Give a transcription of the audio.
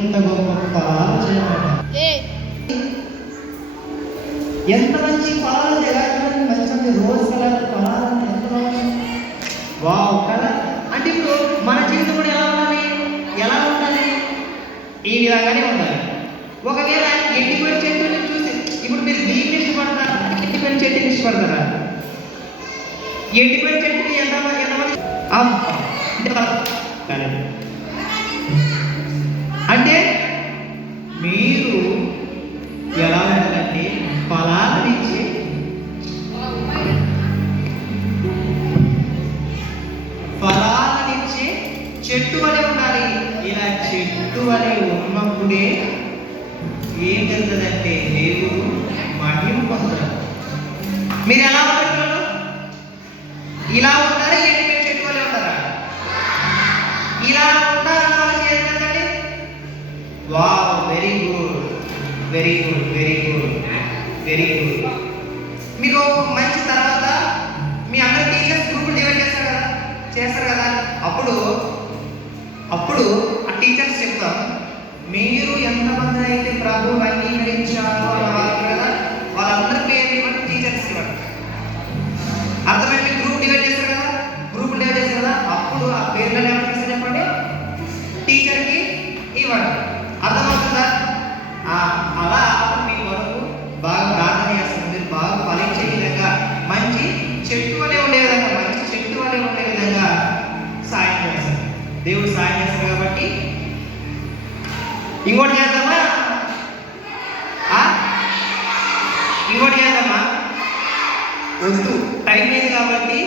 ఎంత గొప్ప ఫలాలు చేయబడ్డా, ఎంత మంచి ఫలాలు చేయాలి. మంచి మంచి రోజ్ కలర్ ఫలాలు ఎంత బాగుంది. వావ్ కదా. అంటే ఇప్పుడు మన జీవితం కూడా ఎలా ఉండాలి? ఈ విధంగానే ఉండాలి. ఒకవేళ ఎండిపోయిన చెట్టుని చూసి ఇప్పుడు మీరు దీన్ని ఇష్టపడతారా, ఎండిపోయిన చెట్టుని ఇష్టపడతారా? ఎండిపోయిన చెట్టుని ఎంతమంది అంటే మీరు ఎలా ఉండాలంటే ఫలాలనిచ్చే చెట్టు వలె ఉండాలి. ఇలా చెట్టు వలె ఉన్నప్పుడే ఏం జరుగుతుందంటే దేవుడు మహిమ పొందుతారు. మీరు ఎలా ఉంటారు? ఇలా ఉంటారా? ఎండిపోయిన చెట్టు వలె ఉంటారా? ఇలా ఉంటారా? Wow, very good, very good, very good, very good. మీకు మంచి తర్వాత మీ అందరి టీచర్స్ గ్రూపులు డివైడ్ చేస్తారు కదా. అప్పుడు ఆ టీచర్స్ చెప్తాం, మీరు ఎంతమంది అయితే ప్రభు అంగీకరించారో కదా వాళ్ళందరి పేరు ఇవ్వండి, టీచర్స్ ఇవ్వండి. అర్థమైంది? గ్రూప్ డివైడ్ చేస్తారు కదా, గ్రూపులు డివైడ్ చేస్తారు కదా, అప్పుడు ఆ పేర్లను ఏమైనా చేస్తారు చెప్పండి, టీచర్కి ఇవ్వండి. అర్థమవుతుందా? అలా అప్పుడు మీ వరకు బాగా ప్రార్థన చేస్తుంది. మీరు బాగా ఫలించే విధంగా, మంచి చెట్టు వలె ఉండే విధంగా, మంచి చెట్టు వలె ఉండే విధంగా సాయం చేస్తారు. దేవుడు సాయం చేస్తారు. కాబట్టి ఇంకోటి చేద్దామా? వద్దు, టైం లేదు కాబట్టి